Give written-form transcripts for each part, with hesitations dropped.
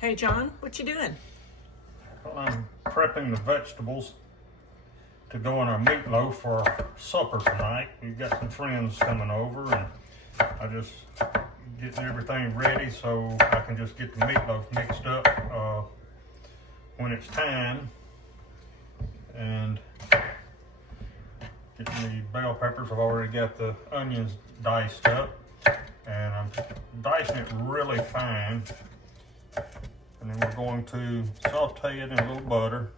Hey John, what you doing? I'm prepping the vegetables to go in our meatloaf for supper tonight. We've got some friends coming over and I just getting everything ready so I can just get the meatloaf mixed up when it's time. And getting the bell peppers, I've already got the onions diced up and I'm dicing it really fine. And then we're going to saute it in a little butter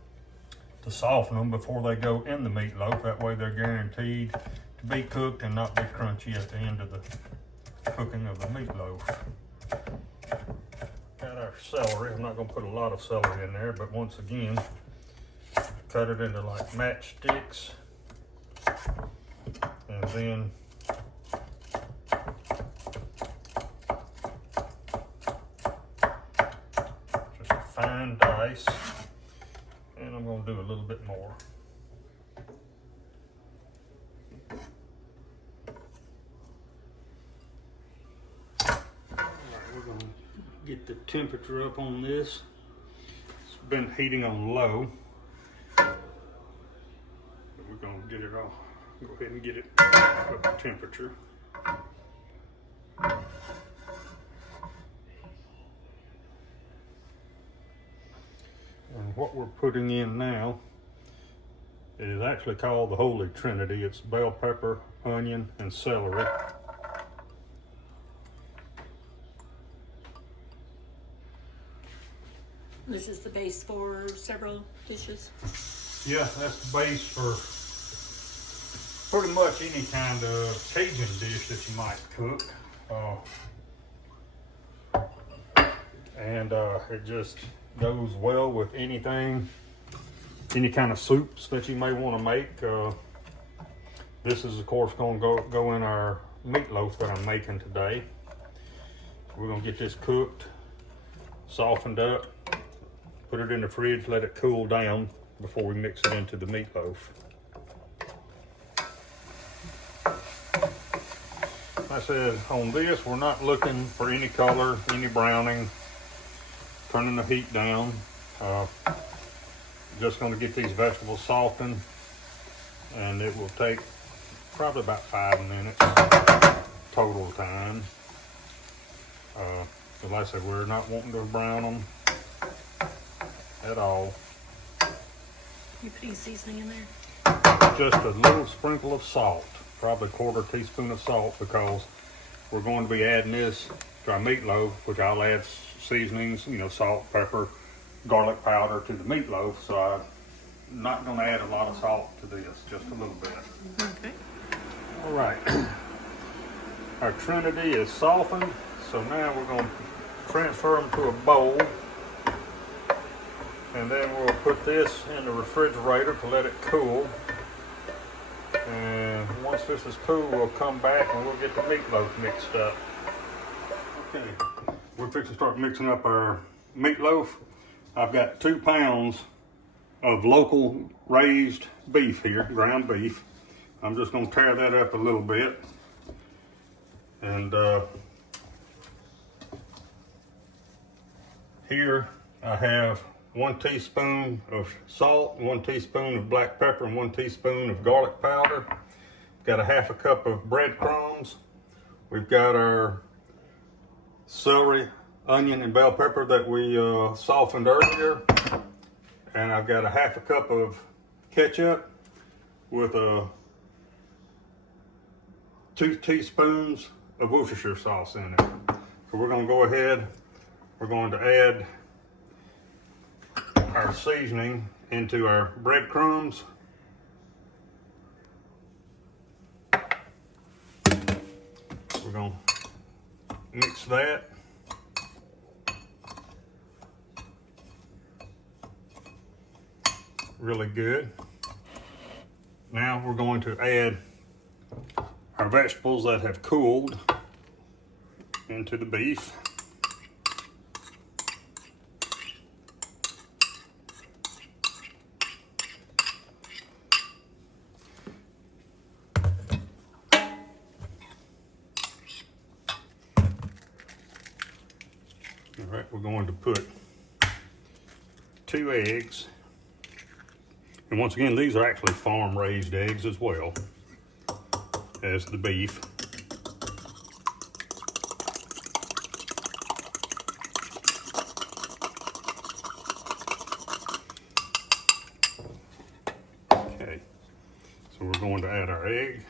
to soften them before they go in the meatloaf. That way they're guaranteed to be cooked and not be crunchy at the end of the cooking of the meatloaf. Got our celery. I'm not going to put a lot of celery in there, but once again, cut it into like matchsticks. And then just a fine dice. And I'm going to do a little bit more. Alright, we're going to get the temperature up on this. It's been heating on low. But we're going to get it off. Go ahead and get it up to temperature. And what we're putting in now is actually called the Holy Trinity. It's bell pepper, onion, and celery. This is the base for several dishes. Yeah, that's the base for pretty much any kind of Cajun dish that you might cook. And it just goes well with anything, any kind of soups that you may want to make. This is of course going to go in our meatloaf that I'm making today. We're going to get this cooked, softened up, put it in the fridge, let it cool down before we mix it into the meatloaf. Like I said, on this, we're not looking for any color, any browning, turning the heat down. Just going to get these vegetables softened, and it will take probably about 5 minutes total time. But like I said, we're not wanting to brown them at all. You putting seasoning in there? Just a little sprinkle of salt, probably a 1/4 teaspoon of salt, because we're going to be adding this to our meatloaf, which I'll add seasonings, salt, pepper, garlic powder to the meatloaf. So I'm not going to add a lot of salt to this, just a little bit. Okay. All right. Our Trinity is softened, so now we're going to transfer them to a bowl. And then we'll put this in the refrigerator to let it cool. And once this is cool, we'll come back and we'll get the meatloaf mixed up. Okay, we're fixing to start mixing up our meatloaf. I've got 2 pounds of local raised beef here, ground beef. I'm just going to tear that up a little bit. And here I have 1 teaspoon of salt, 1 teaspoon of black pepper, and 1 teaspoon of garlic powder. Got a 1/2 cup of breadcrumbs. We've got our celery, onion, and bell pepper that we softened earlier. And I've got a 1/2 cup of ketchup with 2 teaspoons of Worcestershire sauce in it. So we're going to go ahead, we're going to add our seasoning into our breadcrumbs. We're going to mix that. Really good. Now we're going to add our vegetables that have cooled into the beef. All right, we're going to put 2 eggs. And once again, these are actually farm raised eggs as well as the beef. Okay, so we're going to add our egg.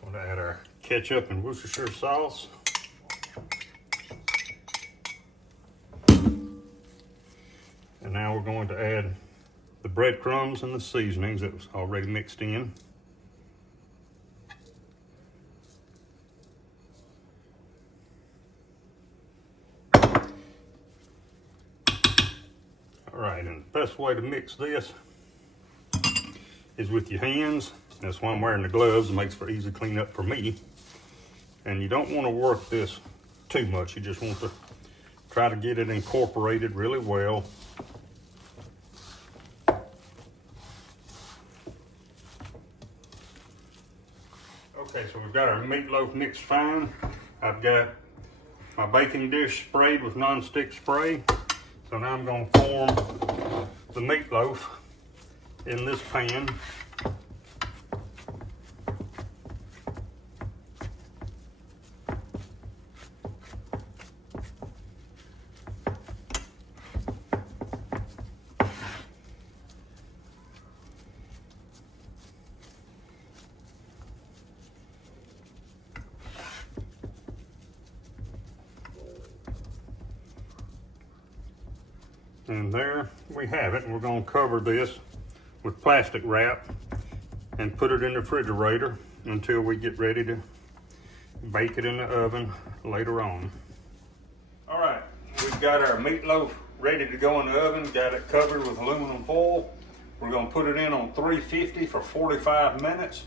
Going to add our ketchup and Worcestershire sauce. And now we're going to add the breadcrumbs and the seasonings that was already mixed in. All right, and the best way to mix this is with your hands. That's why I'm wearing the gloves. It makes for easy cleanup for me. And you don't want to work this too much. You just want to try to get it incorporated really well. Okay, so we've got our meatloaf mixed fine. I've got my baking dish sprayed with non-stick spray. So now I'm going to form the meatloaf in this pan. And there we have it. We're going to cover this with plastic wrap and put it in the refrigerator until we get ready to bake it in the oven later on. All right, we've got our meatloaf ready to go in the oven. Got it covered with aluminum foil. We're going to put it in on 350 for 45 minutes.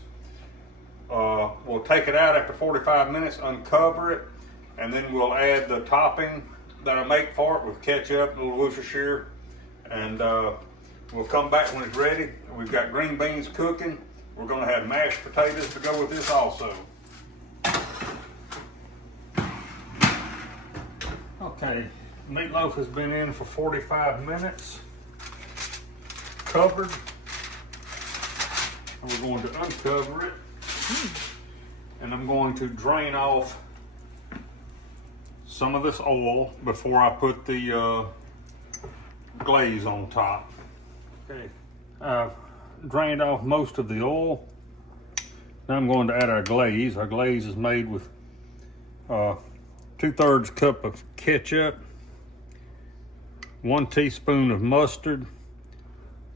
We'll take it out after 45 minutes, uncover it, and then we'll add the topping that I make for it with ketchup, a little Worcestershire, and we'll come back when it's ready. We've got green beans cooking. We're going to have mashed potatoes to go with this also. Okay, meatloaf has been in for 45 minutes, covered, and we're going to uncover it, and I'm going to drain off some of this oil before I put the glaze on top. Okay, I've drained off most of the oil. Now I'm going to add our glaze. Our glaze is made with 2/3 cup of ketchup, 1 teaspoon of mustard,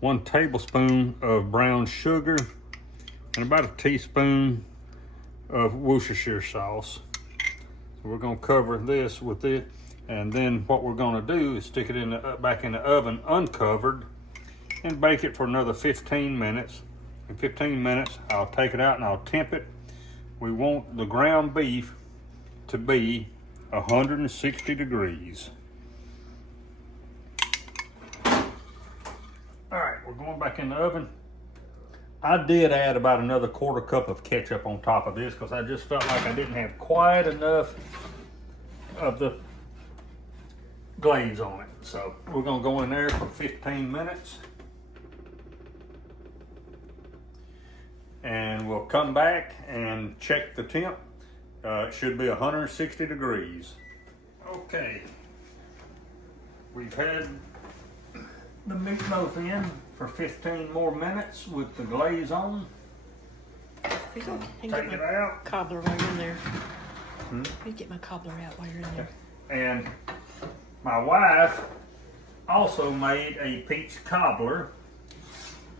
1 tablespoon of brown sugar, and about a teaspoon of Worcestershire sauce. We're going to cover this with it, and then what we're going to do is stick it in back in the oven uncovered and bake it for another 15 minutes. In 15 minutes, I'll take it out and I'll temp it. We want the ground beef to be 160 degrees. All right, we're going back in the oven. I did add about another 1/4 cup of ketchup on top of this because I just felt like I didn't have quite enough of the glaze on it. So we're going to go in there for 15 minutes. And we'll come back and check the temp. It should be 160 degrees. Okay. We've had the meatloaf in for 15 more minutes with the glaze on. You can Take get it my out. cobbler while you're in there. You get my cobbler out while you're in there. And my wife also made a peach cobbler,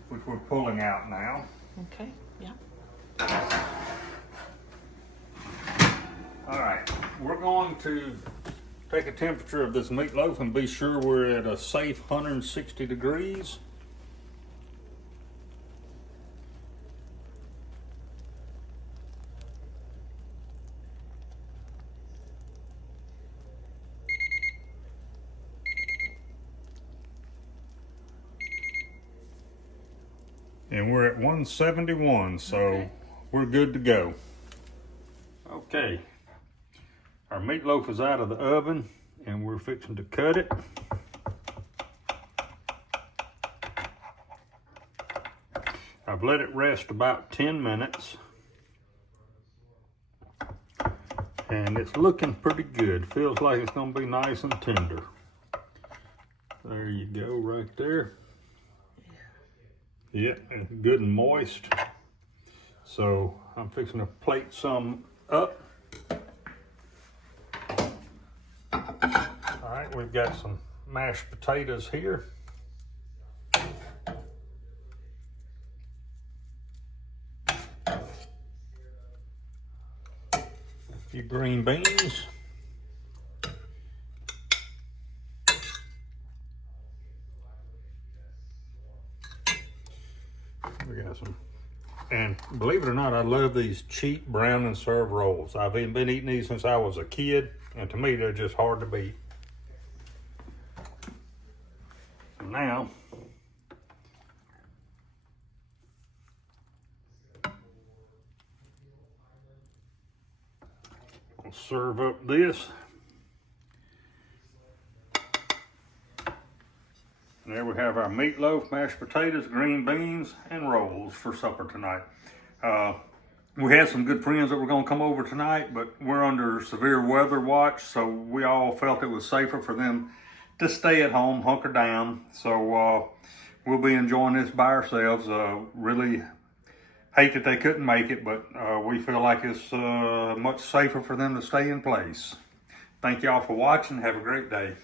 which we're pulling out now. Okay, yeah. All right, we're going to take a temperature of this meatloaf and be sure we're at a safe 160 degrees. And we're at 171, so Okay. we're good to go. Okay, our meatloaf is out of the oven and we're fixing to cut it. I've let it rest about 10 minutes and it's looking pretty good. Feels like it's gonna be nice and tender. There you go, right there. Yeah, it's good and moist. So I'm fixing to plate some up. All right, we've got some mashed potatoes here. A few green beans. We got some, and believe it or not, I love these cheap brown and serve rolls. I've even been eating these since I was a kid, and to me, they're just hard to beat. So now, I'll serve up this. And there we have our meatloaf, mashed potatoes, green beans, and rolls for supper tonight. We had some good friends that were going to come over tonight, but we're under severe weather watch, so we all felt it was safer for them to stay at home, hunker down. So we'll be enjoying this by ourselves. Really hate that they couldn't make it, but we feel like it's much safer for them to stay in place. Thank y'all for watching. Have a great day.